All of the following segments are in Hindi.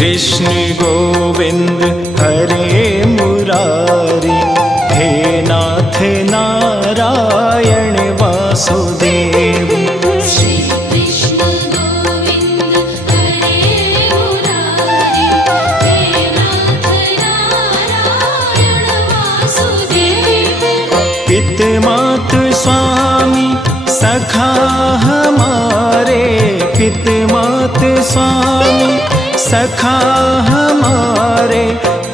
कृष्ण गोविंद हरे मुरारी, हे नाथ नारायण वासुदेव। श्री कृष्ण गोविंद हरे मुरारी, हे नाथ नारायण वासुदेव। पित मात स्वामी सखा हमारे, पित मात स्वामी सखा हमारे,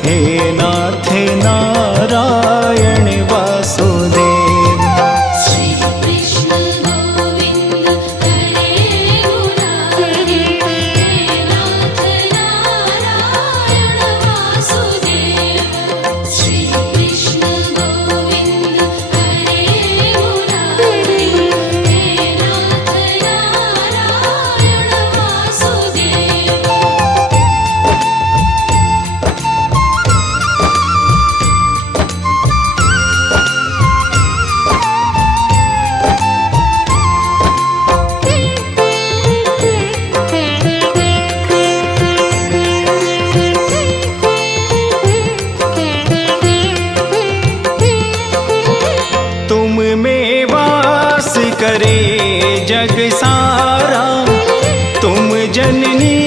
हे नाथ नारायण वासुदेव। श्री कृष्ण गोविंद हरे मुरारी, हे नाथ नारायण वासुदेव। श्री कृष्ण गोविंद हरे मुरारी, हे नाथ नारायण वासुदेव। तुम में वास करे जग सारा, तुम जननी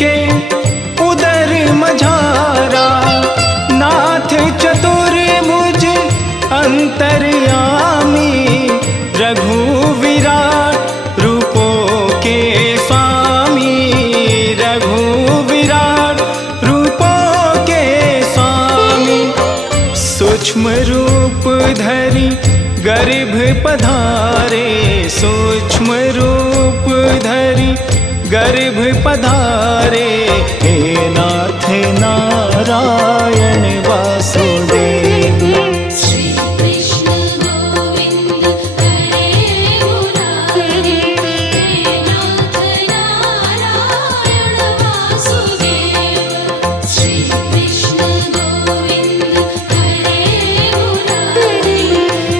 के उदर मझारा। नाथ चतुर्भुज अंतर्यामी, रघु विराट रूपों के स्वामी, रघु विराट रूपों के स्वामी। सूक्ष्म रूप धरि गर्भ पधारे, सूक्ष्म रूप धरि गर्भ पधारे, हे नाथ नारायण वासुदेव। श्री कृष्ण गोविंद हरे मुरारी, हे नाथ नारायण वासुदेव। श्री कृष्ण गोविंद हरे मुरारी,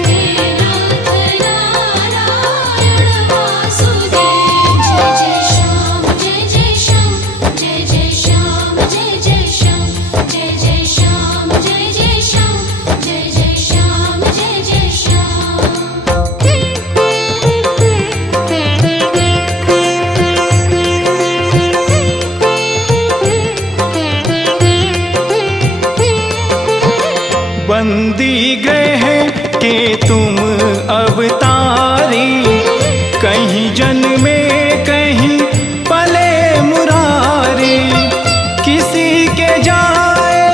हे नाथ नारायण वासुदेव। जय जय श्याम जय जय श्याम, जय जय श्याम जय जय श्याम, जय जय श्याम जय जय श्याम, जय जय श्याम जय जय श्याम। बंदी ग्रह के तुम अवतारी, कहीं जन्मे कहीं पले मुरारी। किसी के जाए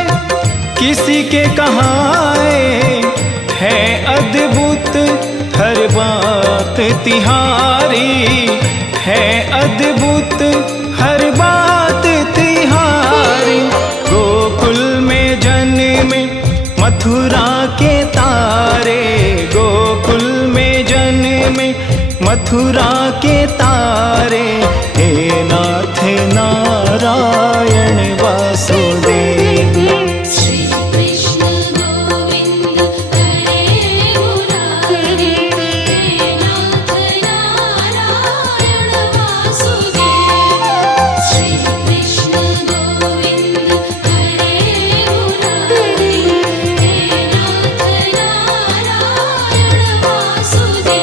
किसी के कहाए, है अद्भुत हर बात तिहारी, है अद्भुत हर बात तिहारी। गोकुल में जन्मे मथुरा के तारे, गोकुल में जन्मे मथुरा के तारे, हे नाथ नारायण वासुदेव। श्री कृष्ण गोविंद हरे मुरारी, हे नाथ नारायण वासुदेव। श्री कृष्ण गोविंद हरे मुरारी, हे नाथ नारायण वासुदेव।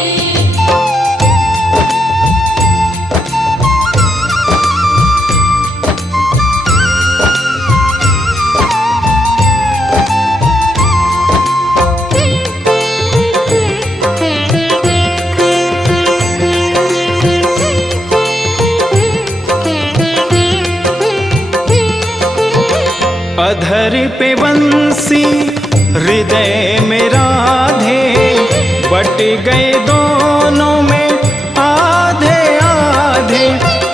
अधर पे बंसी हृदय में राधे, बट गए दोनों में आधे आधे।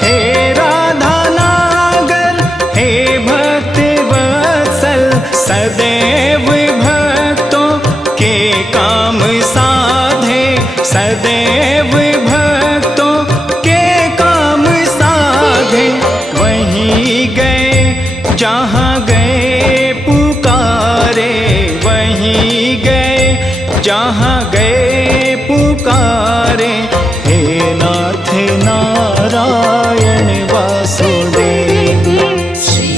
हे राधा नागर हे भक्त वत्सल, सदैव भक्तों के काम साधे, सदैव भक्तों के काम साधे। वहीं गए जहाँ गए पुकारे, वहीं गए जहाँ गए पुकारे, हे नाथ नारायण वासुदेव। श्री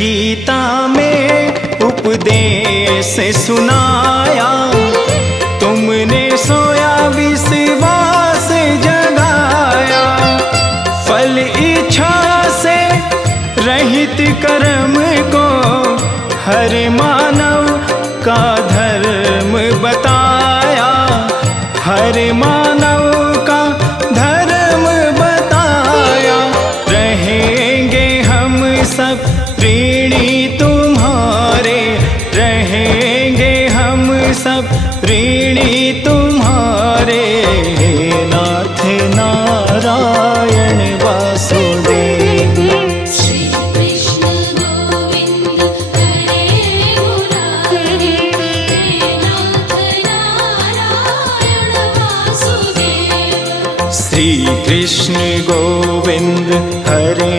गीता में उपदेश सुनाया, तुमने सोया विश्वास जगाया। फल इच्छा से रहित कर्म को हर मानव का धर्म बताया, हर मानव का धर्म बताया। रहेंगे हम सब ऋणी तुम्हारे, रहेंगे हम सब ऋणी तुम्हारे। नाथ नारायण वासुदेव। श्री कृष्ण गोविंद हरे मुरारी, हे नाथ नारायण वासुदेव। श्री कृष्ण गोविंद हरे